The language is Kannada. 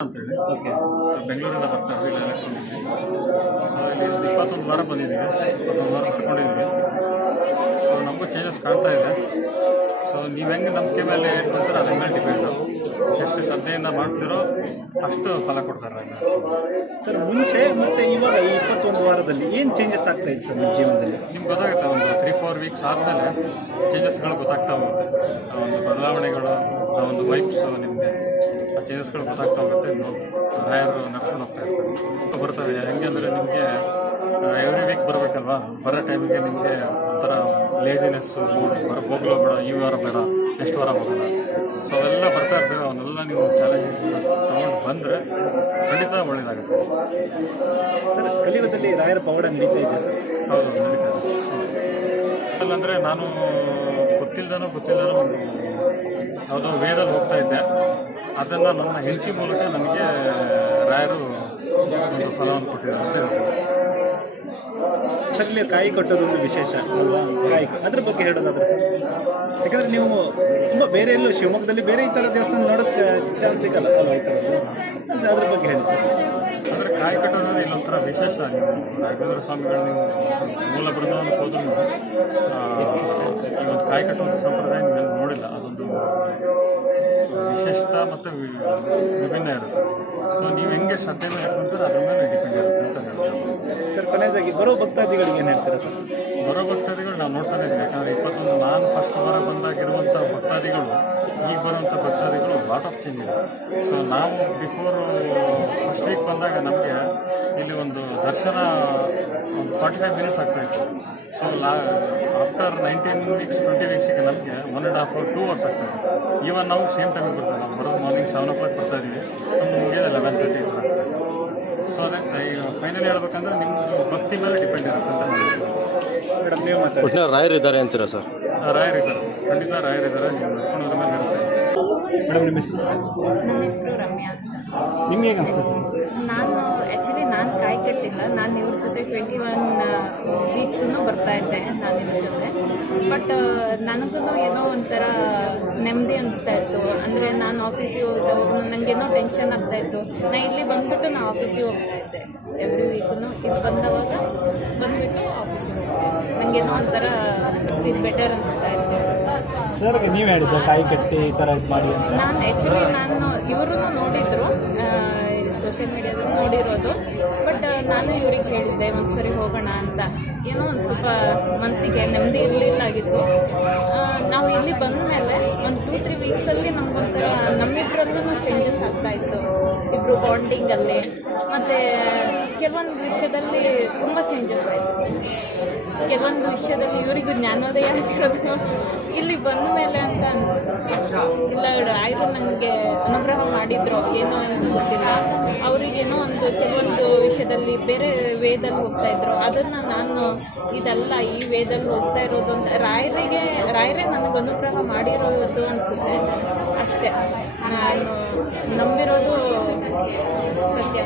ಅಂತೇಳಿ ಬೆಂಗಳೂರಿಂದ ಬರ್ತಾರೆ ಇಲ್ಲಿ ಸೊ, ಇಲ್ಲಿ ಇಪ್ಪತ್ತೊಂದು ವಾರ ಬಂದಿದ್ದೀವಿ, ಇಪ್ಪತ್ತೊಂದು ವಾರ ಕಟ್ಕೊಂಡಿದ್ದೀವಿ. ಸೊ, ನಮಗೂ ಚೇಂಜಸ್ ಕಾಣ್ತಾ ಇದೆ. ಸೊ, ನೀವು ಹೆಂಗೆ ನಂಬಿಕೆ ಮೇಲೆ ಇಟ್ಕೊಂತೀರೋ ಅದ್ರ ಮೇಲೆ ಡಿಪೆಂಡು ಶ್ರದ್ಧೆಯಿಂದ ಮಾಡ್ತಿರೋ ಅಷ್ಟು ಫಲ ಕೊಡ್ತಾರೆ ಸರ್ ಮುಂಚೆ ಮತ್ತೆ ಇವಾಗ ಈ ಇಪ್ಪತ್ತೊಂದು ವಾರದಲ್ಲಿ ಏನು ಚೇಂಜಸ್ ಆಗ್ತಾ ಇದೆ ಸರ್ ನಿಮ್ಮ ಜೀವನದಲ್ಲಿ? ನಿಮ್ಗೆ ಗೊತ್ತಾಗುತ್ತೆ ಒಂದು ತ್ರೀ ಫೋರ್ ವೀಕ್ಸ್ ಆದಮೇಲೆ ಚೇಂಜಸ್ಗಳು ಗೊತ್ತಾಗ್ತಾ ಹೋಗುತ್ತೆ. ಆ ಒಂದು ಬದಲಾವಣೆಗಳು ಆ ಒಂದು ವೈಬ್ಸು ನಿಮಗೆ ಆ ಚೇಂಜಸ್ಗಳು ಗೊತ್ತಾಗ್ತಾ ಹೋಗುತ್ತೆ. ರಾಯರು ನಡ್ಸ್ಕೊಂಡು ಹೋಗ್ತಾ ಇರ್ತಾರೆ. ಬರ್ತವೆ ಹೆಂಗೆ ಅಂದರೆ ನಿಮಗೆ ವೀಕ್ ಬರಬೇಕಲ್ವಾ? ಬರೋ ಟೈಮಿಗೆ ನಿಮಗೆ ಒಂಥರ ಲೇಸಿನೆಸ್ಸು ಬರೋ ಹೋಗ್ಲೋ ಬೇಡ ಈ ವಾರ ಬೇಡ ನೆಕ್ಸ್ಟ್ ವಾರ ಹೋಗೋಣ ಸೊ ಅವೆಲ್ಲ ಬರ್ತಾ ಇರ್ತವೆ ಅವನ್ನೆಲ್ಲ ನೀವು ಚಾಲೆಂಜಸ್ ತೊಗೊಂಡು ಬಂದರೆ ಖಂಡಿತ ಒಳ್ಳೆಯದಾಗುತ್ತೆ ಸರ್ ಕಲಿಯುಗದಲ್ಲಿ ರಾಯರ ಪವಾಡ ನಡೀತಾ ಇದೆ ಸರ್. ಹೌದು ನಡೀತದೆ ಅಂದರೆ ನಾನು ಗೊತ್ತಿಲ್ಲದನೋ ಗೊತ್ತಿಲ್ಲದನೋ ಒಂದು ಯಾವುದೋ ವೇದಲ್ಲಿ ಹೋಗ್ತಾ ಇದ್ದೆ. ಅದನ್ನು ನನ್ನ ಹೆಲ್ತಿ ಮೂಲಕ ನನಗೆ ರಾಯರು ಒಂದು ಫಲವನ್ನು ಕೊಟ್ಟಿದ್ದಾರೆ ಅಂತ ಹೇಳ್ಬೋದು. ಇಲ್ಲಿ ಕಾಯಿ ಕಟ್ಟೋದೊಂದು ವಿಶೇಷ ಅಲ್ವಾ? ಕಾಯಿ ಅದ್ರ ಬಗ್ಗೆ ಹೇಳೋದಾದ್ರೆ ಸರ್. ಯಾಕಂದ್ರೆ ನೀವು ತುಂಬ ಬೇರೆ ಎಲ್ಲೂ ಶಿವಮೊಗ್ಗದಲ್ಲಿ ಬೇರೆ ಈ ಥರ ದೇವಸ್ಥಾನ ನೋಡೋಕ್ಕೆ ಚಾನ್ಸ್ ಸಿಗಲ್ಲ ಅಲ್ವಾ ಈ ಥರ ಅದ್ರ ಬಗ್ಗೆ ಹೇಳಿ ಸರ್. ಅಂದರೆ ಕಾಯಿ ಕಟ್ಟೋದ್ರೆ ಇಲ್ಲೊಂಥರ ವಿಶೇಷ ರಾಘವೇಂದ್ರ ಸ್ವಾಮಿಗಳು ನೀವು ಮೂಲ ಬೃಂದವನ್ನು ಹೋದ್ರೂ ಈ ಒಂದು ಕಾಯಿ ಕಟ್ಟುವಂಥ ಸಂಪ್ರದಾಯ ನೀವು ನೋಡಿಲ್ಲ. ಅದೊಂದು ವಿಶಿಷ್ಟ ಮತ್ತು ವಿಭಿನ್ನ ಇರುತ್ತೆ. ಸೊ ನೀವು ಹೆಂಗೆ ಶ್ರದ್ಧೆ ಮೇಲೆ ಅದ್ರ ಮೇಲೆ ಡಿಪೆಂಡ್ ಇರುತ್ತೆ. ಕೊನೆಯದಾಗಿ ಬರೋ ಭಕ್ತಾದಿಗಳಿಗೆ ಏನು ಹೇಳ್ತಾರೆ ಸರ್? ಬರೋ ಭಕ್ತಾದಿಗಳು ನಾವು ನೋಡ್ತಾನೆ ಇದ್ದೀವಿ. ಯಾಕಂದರೆ ಇಪ್ಪತ್ತೊಂದು, ನಾನು ಫಸ್ಟ್ ವಾರ ಬಂದಾಗಿರುವಂಥ ಭಕ್ತಾದಿಗಳು, ಈಗ ಬರುವಂಥ ಭಕ್ತಾದಿಗಳು ಲಾಟ್ ಆಫ್ ಚೇಂಜ್ ಇದೆ. ಸೊ ನಾವು ಬಿಫೋರ್ ಫಸ್ಟ್ ವೀಕ್ ಬಂದಾಗ ನಮಗೆ ಇಲ್ಲಿ ಒಂದು ದರ್ಶನ ಫಾರ್ಟಿ ಫೈವ್ ಮಿನಿಟ್ಸ್ ಆಗ್ತಾಯಿತ್ತು ಸೊ ಲಾ ಆಫ್ಟರ್ ನೈನ್ಟೀನ್ ವೀಕ್ಸ್ ಟ್ವೆಂಟಿ ವೀಕ್ಸಿಗೆ ನಮಗೆ one and half two hours ಆಗ್ತದೆ. ಈವನ್ ನಾವು ಸೇಮ್ ಟೈಮಿಗೆ ಬರ್ತೀವಿ. ನಾವು ಬರೋದು ಮಾರ್ನಿಂಗ್ ಸೆವೆನ್ ಓ ಕ್ಲಾಕ್ ಬರ್ತಾ ಇದ್ದೀವಿ. ನಮ್ಗೆ ಮುಗಿಯೋದು ಲೆವೆನ್ ತರ್ಟಿ ಥರ ಆಗ್ತಾಯಿತ್ತು ಸೊ ಅದೇ ಈಗ ಫೈನಲಿ ಹೇಳ್ಬೇಕಂದ್ರೆ ನಿಮ್ಮ ಭಕ್ತಿ ಮೇಲೆ ಡಿಪೆಂಡ್ ಇರುತ್ತೆ ಅಂತ. ಮೇಡಮ್ ನೀವು ಒಟ್ಟಿನಲ್ಲಿ ರಾಯರಿದ್ದಾರೆ ಅಂತೀರಾ ಸರ್? ರಾಯರಿದ್ದಾರೆ. ಖಂಡಿತ ರಾಯರಿದ್ದಾರೆ. ನೀವು ಅದ್ರ ಮೇಲೆ ಇರುತ್ತೆ ಮೇಡಮ್ ನಿಮ್ಮ ಹೆಸರು? ನನ್ನ ಹೆಸರು ರಮ್ಯಾ ಅಂತ. ನಿಮ್ಗೆ ಹೇಗೆ ಅನ್ಸುತ್ತೆ? ನಾನು ಆ್ಯಕ್ಚುಲಿ ನಾನು ಕಾಯಿ ಕಟ್ಟಿಲ್ಲ. ನಾನು ಇವ್ರ ಜೊತೆ ಟ್ವೆಂಟಿ ಒನ್ ವೀಕ್ಸನ್ನು ಬರ್ತಾ ಇದ್ದೆ ನಾನು ಇವ್ರ ಜೊತೆ. ಬಟ್ ನನಗೂ ಏನೋ ಒಂಥರ ನೆಮ್ಮದಿ ಅನಿಸ್ತಾ ಇತ್ತು. ಅಂದರೆ ನಾನು ಆಫೀಸಿಗೆ ಹೋಗ್ತಾ ನನಗೇನೋ ಟೆನ್ಷನ್ ಆಗ್ತಾ ಇತ್ತು. ನಾನು ಇಲ್ಲಿ ಬಂದುಬಿಟ್ಟು ನಾನು ಆಫೀಸಿಗೆ ಹೋಗ್ತಾ ಇದ್ದೆ ಎವ್ರಿ ವೀಕು ಇದು ಬಂದವಾಗ ಬಂದುಬಿಟ್ಟು ಆಫೀಸಿಗೆ ಹೋಗ್ತಾ ಇದ್ದೆ. ನನಗೇನೋ ಒಂಥರ ಇದು ಬೆಟರ್ ಅನಿಸ್ತಾ ಇತ್ತು. ಸರ್ ನೀವು ಹೇಳಿದ್ದೆ ಕಾಯಿ ಕಟ್ಟಿ ಈ ಥರ ಇದು ಮಾಡಿ ನಾನು ಆ್ಯಕ್ಚುಲಿ ನಾನು ಇವರನ್ನು ನೋಡಿದ್ರು ಸೋಷಿಯಲ್ ಮೀಡಿಯಾದಲ್ಲಿ ನೋಡಿರೋದು ಬಟ್ ನಾನು ಇವ್ರಿಗೆ ಹೇಳಿದ್ದೆ, ಒಂದ್ಸರಿ ಹೋಗೋಣ ಅಂತ. ಏನೋ ಒಂದು ಸ್ವಲ್ಪ ಮನಸ್ಸಿಗೆ ನೆಮ್ಮದಿ ಇರಲಿಲ್ಲ ಆಗಿತ್ತು ನಾವು ಇಲ್ಲಿ ಬಂದ ಮೇಲೆ ಒಂದು ಟೂ ತ್ರೀ ವೀಕ್ಸಲ್ಲಿ ನಮಗೊಂಥರ ನಮ್ಮಿಬ್ಬರಲ್ಲೂ ಚೇಂಜಸ್ ಆಗ್ತಾ ಇತ್ತು. ಇಬ್ಬರು ಬಾಂಡಿಂಗಲ್ಲಿ ಮತ್ತು, ಕೆಲವೊಂದು ವಿಷಯದಲ್ಲಿ ತುಂಬ ಚೇಂಜಸ್ ಆಯಿತು. ಕೆಲವೊಂದು ವಿಷಯದಲ್ಲಿ ಇವರಿಗೂ ಜ್ಞಾನೋದಯ ಆಗಿರೋದು. ಇಲ್ಲಿ ಬಂದ ಮೇಲೆ ಅಂತ ಅನಿಸ್ತು. ಇಲ್ಲ ರಾಯರು ನನಗೆ ಅನುಗ್ರಹ ಮಾಡಿದ್ರು ಏನೋ ಅಂತ ಗೊತ್ತಿಲ್ಲ. ಅವರಿಗೇನೋ ಒಂದು ಕೆಲವೊಂದು ವಿಷಯದಲ್ಲಿ ಬೇರೆ ವೇದಲ್ಲಿ ಹೋಗ್ತಾ ಇದ್ರು. ಅದನ್ನು ನಾನು ಇದಲ್ಲ, ಈ ವೇದಲ್ಲಿ ಹೋಗ್ತಾ ಇರೋದು ಅಂತ ರಾಯರಿಗೆ, ರಾಯರೇ ನನಗೆ ಅನುಗ್ರಹ ಮಾಡಿರೋದು ಅನಿಸುತ್ತೆ. ಅಷ್ಟೇ. ನಾನು ನಂಬಿರೋದು ಸತ್ಯ